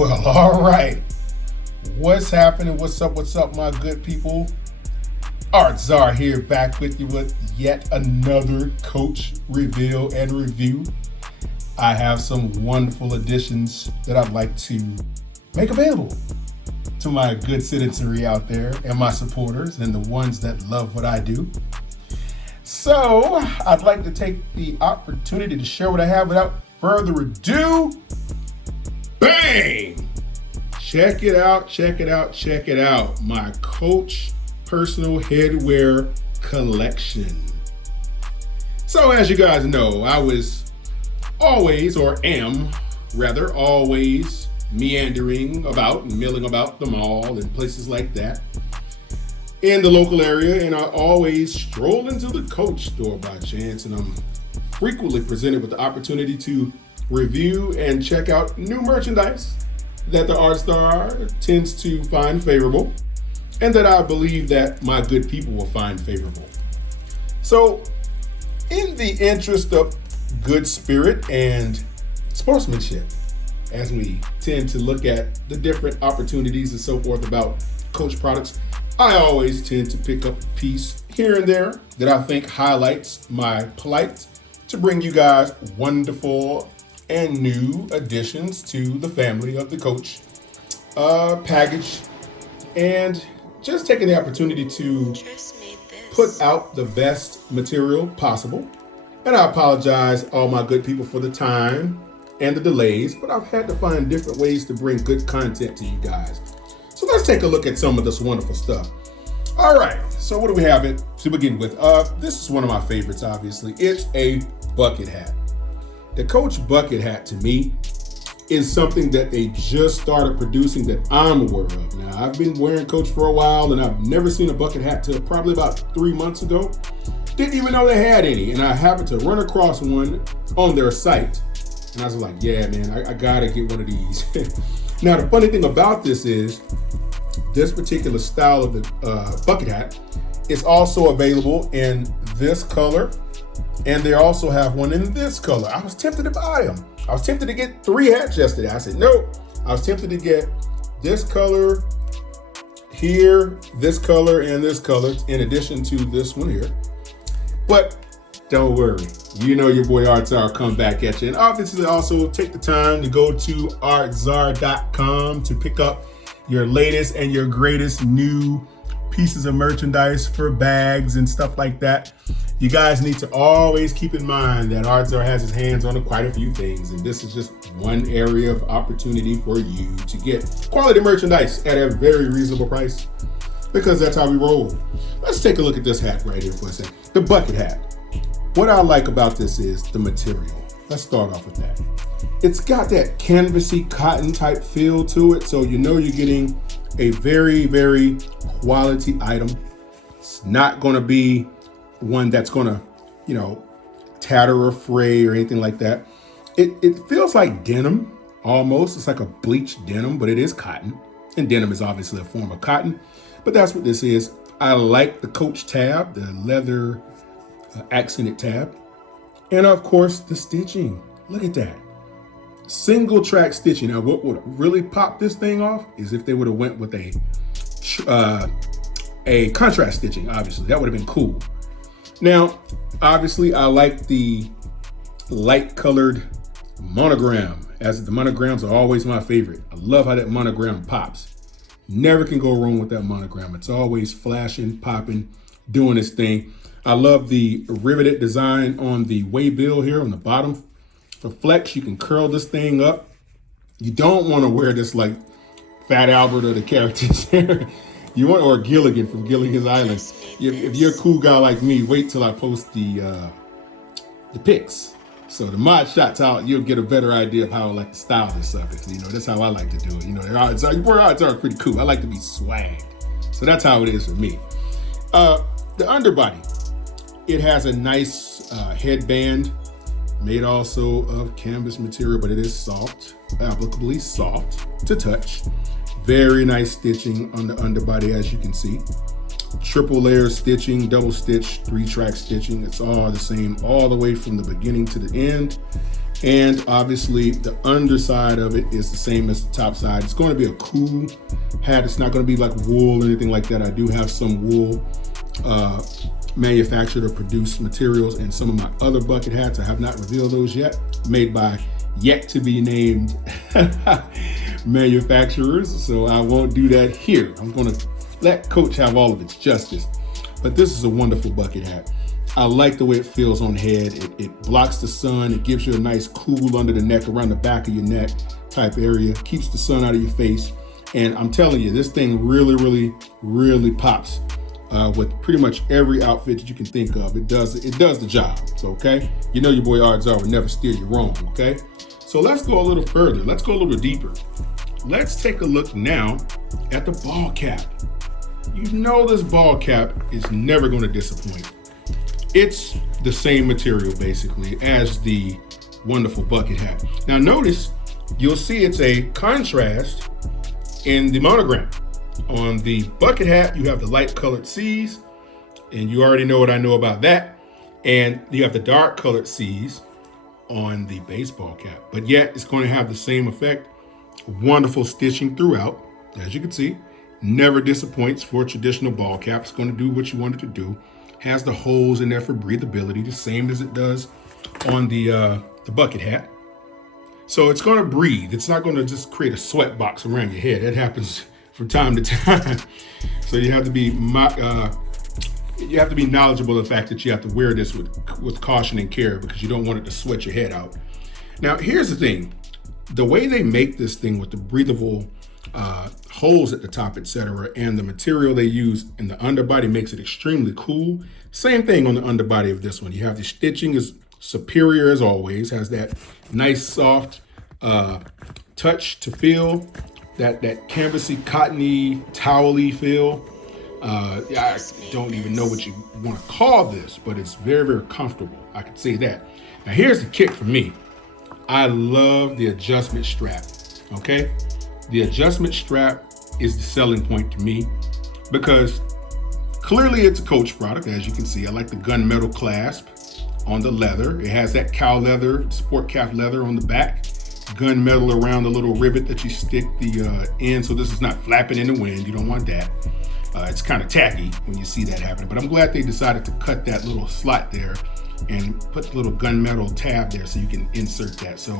Well, all right. What's happening? What's up, my good people? Art Czar here, back with you with yet another coach reveal and review. I have some wonderful additions that I'd like to make available to my good citizenry out there and my supporters and the ones that love what I do. So I'd like to take the opportunity to share what I have without further ado. Bang! Check it out. My Coach Personal Headwear collection. So as you guys know, I was always meandering about and milling about the mall and places like that in the local area, and I always stroll into the Coach store by chance, and I'm frequently presented with the opportunity to review and check out new merchandise that the Art Star tends to find favorable, and that I believe that my good people will find favorable. So in the interest of good spirit and sportsmanship, as we tend to look at the different opportunities and so forth about Coach products, I always tend to pick up a piece here and there that I think highlights my plight to bring you guys wonderful and new additions to the family of the Coach package, and just taking the opportunity to put out the best material possible. And I apologize, all my good people, for the time and the delays, but I've had to find different ways to bring good content to you guys. So let's take a look at some of this wonderful stuff. All right, so what do we have to begin with? This is one of my favorites, obviously. It's a bucket hat. The Coach bucket hat, to me, is something that they just started producing that I'm aware of. Now, I've been wearing Coach for a while, and I've never seen a bucket hat till probably about 3 months ago. Didn't even know they had any, and I happened to run across one on their site, and I was like, yeah, man, I gotta get one of these. Now, the funny thing about this is, this particular style of the bucket hat is also available in this color, and they also have one in this color. I was tempted to buy them. I was tempted to get 3 hats yesterday. I said, nope. I was tempted to get this color here, this color, and this color, in addition to this one here. But don't worry. You know your boy Art Czar will come back at you. And obviously also take the time to go to artzar.com to pick up your latest and your greatest new pieces of merchandise for bags and stuff like that. You guys need to always keep in mind that Art Czar has his hands on quite a few things, and this is just one area of opportunity for you to get quality merchandise at a very reasonable price, because that's how we roll. Let's take a look at this hat right here for a second. The bucket hat. What I like about this is the material. Let's start off with that. It's got that canvasy cotton type feel to it, so you know you're getting a very, very quality item. It's not gonna be one that's gonna, tatter or fray or anything like that. It feels like denim almost. It's like a bleached denim, but it is cotton. And denim is obviously a form of cotton, but that's what this is. I like the Coach tab, the leather accented tab. And of course, the stitching. Look at that. Single track stitching. Now, what would really pop this thing off is if they would have went with a contrast stitching, obviously. That would have been cool. Now, obviously, I like the light colored monogram, as the monograms are always my favorite. I love how that monogram pops. Never can go wrong with that monogram. It's always flashing, popping, doing its thing. I love the riveted design on the waybill here on the bottom. For flex, you can curl this thing up. You don't want to wear this like Fat Albert or the characters here. You want, or Gilligan from Gilligan's Island. If you're a cool guy like me, wait till I post the pics. So the mod shots out, you'll get a better idea of how I like to style this sucker. That's how I like to do it. Your odds are pretty cool. I like to be swagged. So that's how it is for me. The underbody, it has a nice headband made also of canvas material, but it is soft, applicably soft to touch. Very nice stitching on the underbody, as you can see. Triple layer stitching, double stitch, 3-track stitching. It's all the same all the way from the beginning to the end. And obviously the underside of it is the same as the top side. It's going to be a cool hat. It's not going to be like wool or anything like that. I do have some wool manufactured or produced materials in some of my other bucket hats. I have not revealed those yet, made by yet to be named manufacturers. So I won't do that here. I'm going to let Coach have all of its justice. But this is a wonderful bucket hat. I like the way it feels on head. It blocks the sun. It gives you a nice cool under the neck, around the back of your neck type area. Keeps the sun out of your face. And I'm telling you, this thing really, really, really pops with pretty much every outfit that you can think of. It does the job. So, okay? You know your boy Ardzar would never steer you wrong, okay? So let's go a little further. Let's go a little deeper. Let's take a look now at the ball cap. You know this ball cap is never going to disappoint. It's the same material basically as the wonderful bucket hat. Now notice, you'll see it's a contrast in the monogram. On the bucket hat, you have the light colored C's, and you already know what I know about that. And you have the dark colored C's on the baseball cap, but yet it's going to have the same effect. Wonderful stitching throughout, as you can see. Never disappoints for a traditional ball cap. It's going to do what you want it to do. Has the holes in there for breathability, the same as it does on the bucket hat. So it's going to breathe. It's not going to just create a sweat box around your head. That happens from time to time. So you have to be knowledgeable of the fact that you have to wear this with caution and care, because you don't want it to sweat your head out. Now, here's the thing. The way they make this thing with the breathable holes at the top, etc., and the material they use in the underbody makes it extremely cool. Same thing on the underbody of this one. You have the stitching is superior as always, has that nice soft touch to feel, that canvasy, cottony, towely feel. I don't even know what you want to call this, but it's very, very comfortable. I can say that. Now here's the kick for me. I love the adjustment strap, okay? The adjustment strap is the selling point to me, because clearly it's a Coach product, as you can see. I like the gunmetal clasp on the leather. It has that cow leather, sport calf leather on the back, gunmetal around the little rivet that you stick the end, so this is not flapping in the wind. You don't want that. It's kind of tacky when you see that happening, but I'm glad they decided to cut that little slot there and put the little gunmetal tab there so you can insert that. So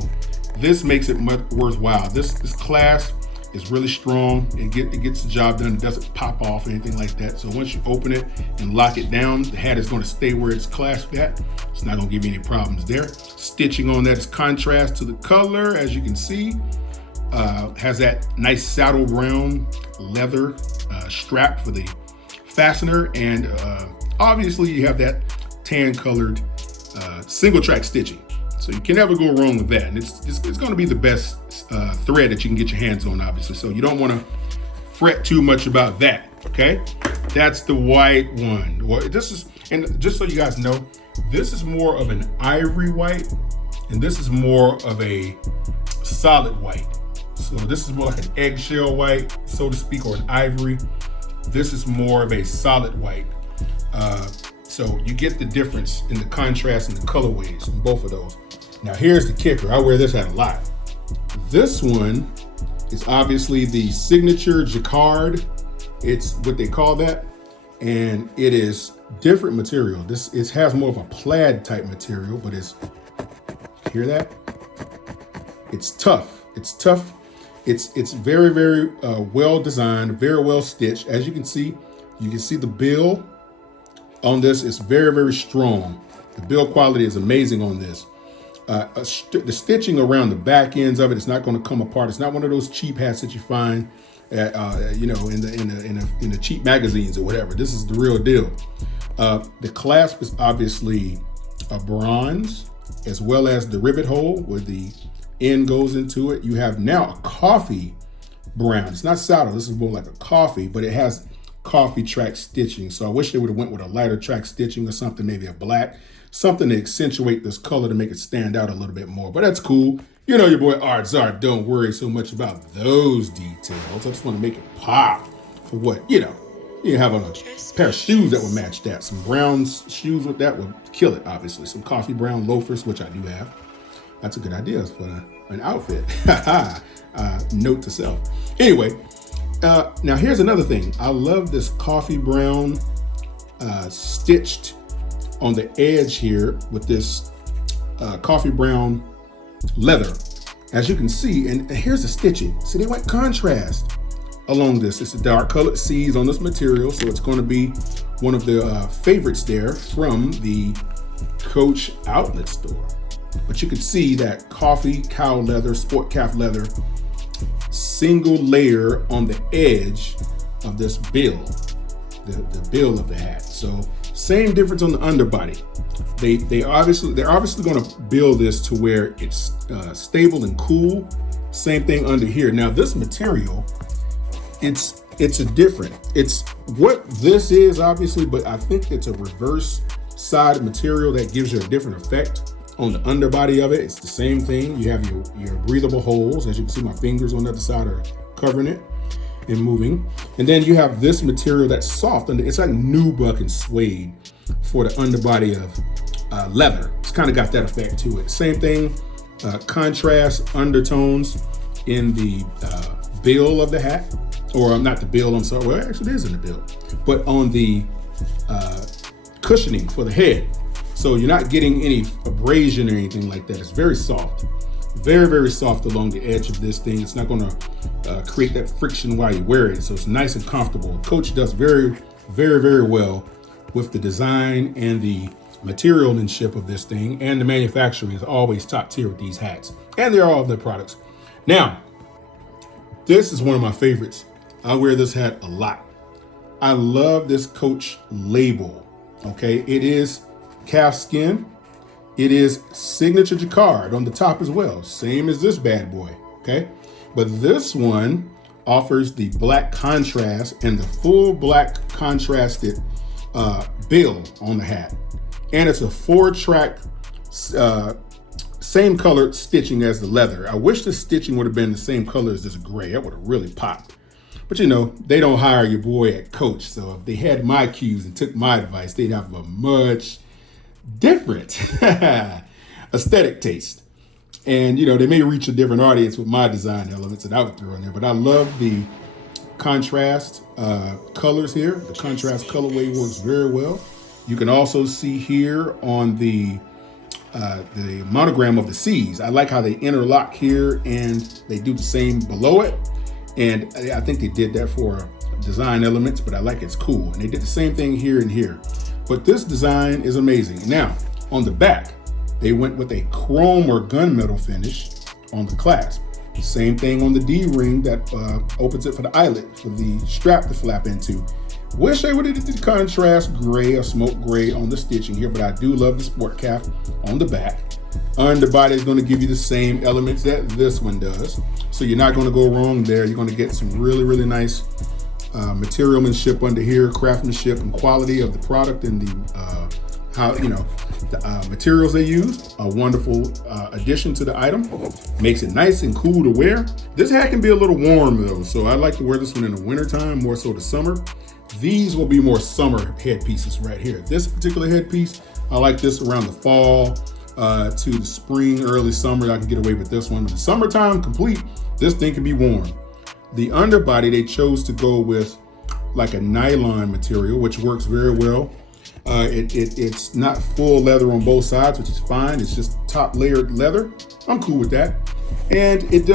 this makes it much worthwhile. This clasp is really strong. It gets the job done. It doesn't pop off or anything like that. So once you open it and lock it down, the hat is going to stay where it's clasped at. It's not going to give you any problems there. Stitching on that is contrast to the color, as you can see. Has that nice saddle brown leather strap for the fastener, and obviously you have that tan colored single track stitching. So you can never go wrong with that. And it's going to be the best thread that you can get your hands on, obviously. So you don't want to fret too much about that, okay? That's the white one. Well, this is, and just so you guys know, this is more of an ivory white, and this is more of a solid white. So this is more like an eggshell white, so to speak, or an ivory. This is more of a solid white. So you get the difference in the contrast and the colorways on both of those. Now here's the kicker. I wear this hat a lot. This one is obviously the signature Jacquard. It's what they call that. And it is different material. It has more of a plaid type material, but hear that? It's tough. It's tough. It's very, very well designed, very well stitched. As you can see the bill on this is very, very strong. The bill quality is amazing on this. The stitching around the back ends of it is not going to come apart. It's not one of those cheap hats that you find at, in the cheap magazines or whatever. This is the real deal. The clasp is obviously a bronze, as well as the rivet hole where the end goes into it. You have now a coffee brown. It's not saddle. This is more like a coffee, but it has coffee track stitching. So I wish they would have went with a lighter track stitching or something, maybe a black, something to accentuate this color to make it stand out a little bit more. But that's cool. You know your boy Ardzar don't worry so much about those details. I just want to make it pop for what, you have on a pair of shoes that would match that. Some brown shoes with that would kill it, obviously. Some coffee brown loafers, which I do have. That's a good idea for an outfit. Note to self. Anyway, now here's another thing. I love this coffee brown stitched on the edge here with this coffee brown leather. As you can see, and here's the stitching. See, they went contrast along this. It's a dark colored C's on this material, so it's going to be one of the favorites there from the Coach outlet store. But you can see that coffee cow leather, sport calf leather, single layer on the edge of this bill, the bill of the hat. So same difference on the underbody. They're obviously going to build this to where it's stable and cool. Same thing under here. Now this material, it's what this is obviously, but I think it's a reverse side material that gives you a different effect on the underbody of it. It's the same thing. You have your breathable holes. As you can see, my fingers on the other side are covering it and moving. And then you have this material that's soft, and it's like nubuck and suede for the underbody of leather. It's kind of got that effect to it. Same thing, contrast undertones in the bill of the hat, or not the bill, I'm sorry, well, actually it is in the bill, but on the cushioning for the head. So you're not getting any abrasion or anything like that. It's very soft, very, very soft along the edge of this thing. It's not gonna create that friction while you wear it. So it's nice and comfortable. Coach does very, very, very well with the design and the materialmanship of this thing, and the manufacturing is always top tier with these hats, and they're all their products. Now, this is one of my favorites. I wear this hat a lot. I love this Coach label. Okay, it is calf skin. It is signature Jacquard on the top as well, same as this bad boy. Okay, but this one offers the black contrast and the full black contrasted bill on the hat. And it's a 4-track, same colored stitching as the leather. I wish the stitching would have been the same color as this gray. That would have really popped. But you know, they don't hire your boy at Coach. So if they had my cues and took my advice, they'd have a much different aesthetic taste. And you know, they may reach a different audience with my design elements that I would throw in there. But I love the contrast colors here. The contrast colorway works very well. You can also see here on the monogram of the C's. I like how they interlock here and they do the same below it. And I think they did that for design elements, but I like it's cool. And they did the same thing here and here. But this design is amazing. Now, on the back, they went with a chrome or gunmetal finish on the clasp. Same thing on the D-ring that opens it for the eyelet, for the strap to flap into. Wish I would have did the contrast gray or smoke gray on the stitching here, but I do love the sport calf on the back. Underbody is going to give you the same elements that this one does. So you're not going to go wrong there. You're going to get some really, really nice materialmanship under here, craftsmanship and quality of the product, and the how, you know, the materials they use. A wonderful addition to the item. Makes it nice and cool to wear. This hat can be a little warm though, so I like to wear this one in the wintertime, more so the summer. These will be more summer headpieces right here. This particular headpiece, I like this around the fall to the spring, early summer. I can get away with this one. But the summertime complete, this thing can be worn. The underbody, they chose to go with like a nylon material, which works very well. It's not full leather on both sides, which is fine. It's just top layered leather. I'm cool with that. And it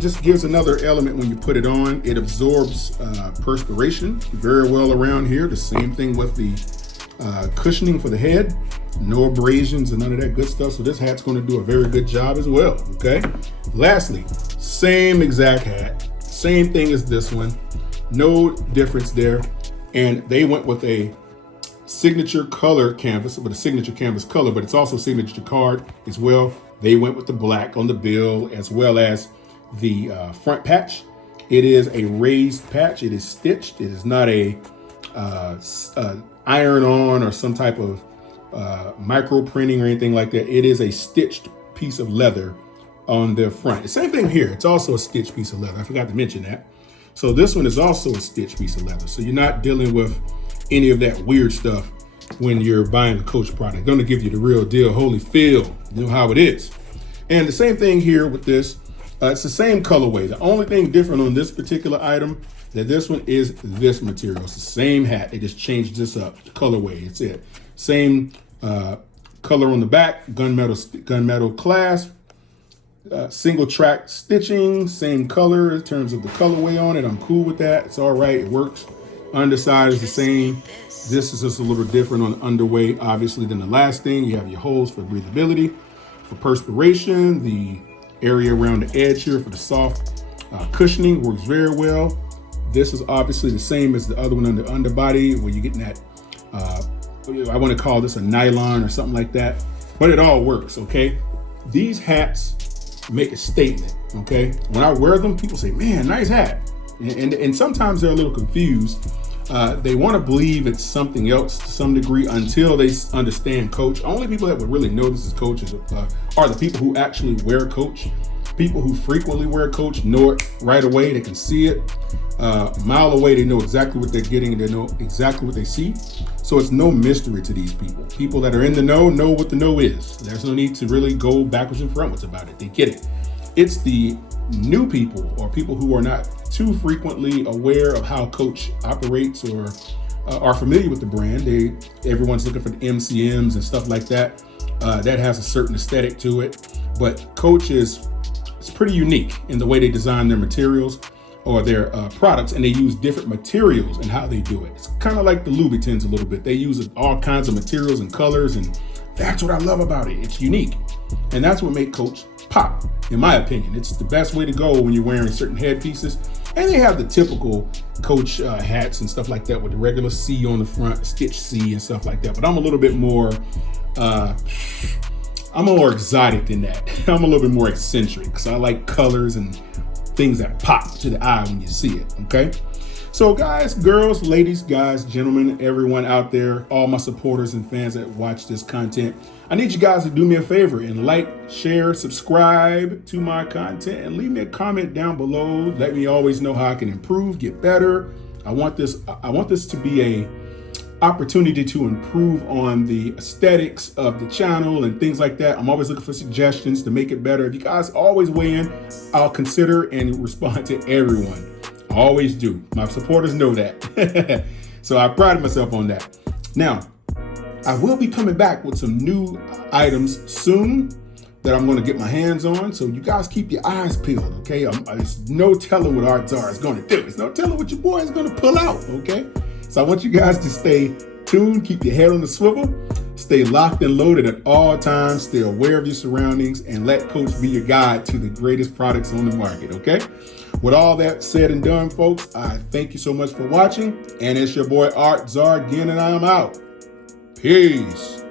just gives another element when you put it on. It absorbs perspiration very well around here. The same thing with the cushioning for the head. No abrasions and none of that good stuff. So this hat's going to do a very good job as well. Okay. Lastly, same exact hat, same thing as this one. No difference there. And they went with a signature color canvas, with a signature canvas color, but it's also signature card as well. They went with the black on the bill as well as the front patch. It is a raised patch. It is stitched. It is not a iron on or some type of micro printing or anything like that. It is a stitched piece of leather on the front. The same thing here. It's also a stitched piece of leather. I forgot to mention that. So this one is also a stitched piece of leather. So you're not dealing with any of that weird stuff when you're buying a Coach product. They're gonna give you the real deal, holy feel, you know how it is. And the same thing here with this. It's the same colorway. The only thing different on this particular item, that this one is this material. It's the same hat. They just changed this up. The colorway, it's it. Same color on the back, gunmetal clasp, single track stitching, same color in terms of the colorway on it. I'm cool with that. It's all right. It works. Underside is the same. This is just a little different on the underway, obviously, than the last thing. You have your holes for breathability, for perspiration. The area around the edge here for the soft cushioning works very well. This is obviously the same as the other one on the underbody, where you're getting that, I want to call this a nylon or something like that, but it all works, okay? These hats make a statement, okay? When I wear them, people say, man, nice hat. And sometimes they're a little confused. They want to believe it's something else to some degree until they understand Coach. Only people that would really know this is Coach are the people who actually wear Coach. People who frequently wear Coach know it right away. They can see it a mile away. They know exactly what they're getting. They know exactly what they see. So it's no mystery to these people. People that are in the know what the know is. There's no need to really go backwards and frontwards about it. They get it. It's the new people, or people who are not too frequently aware of how Coach operates or are familiar with the brand. Everyone's looking for the MCMs and stuff like that. That has a certain aesthetic to it, but Coach it's pretty unique in the way they design their materials or their products, and they use different materials in how they do it. It's kind of like the Louboutins a little bit. They use all kinds of materials and colors, and that's what I love about it. It's unique, and that's what makes Coach pop, in my opinion. It's the best way to go when you're wearing certain headpieces. And they have the typical Coach hats and stuff like that with the regular C on the front, stitch C and stuff like that. But I'm a little bit more, I'm more exotic than that. I'm a little bit more eccentric because I like colors and things that pop to the eye when you see it, okay? So guys, girls, ladies, guys, gentlemen, everyone out there, all my supporters and fans that watch this content, I need you guys to do me a favor and like, share, subscribe to my content, and leave me a comment down below. Let me always know how I can improve, get better. I want this to be a opportunity to improve on the aesthetics of the channel and things like that. I'm always looking for suggestions to make it better. If you guys always weigh in, I'll consider and respond to everyone. I always do. My supporters know that. So I pride myself on that. Now, I will be coming back with some new items soon that I'm going to get my hands on. So you guys keep your eyes peeled, okay? There's no telling what Art Czar is going to do. There's no telling what your boy is going to pull out, okay? So I want you guys to stay tuned, keep your head on the swivel, stay locked and loaded at all times, stay aware of your surroundings, and let Coach be your guide to the greatest products on the market, okay? With all that said and done, folks, I thank you so much for watching. And it's your boy Art Czar again, and I'm out. Peace.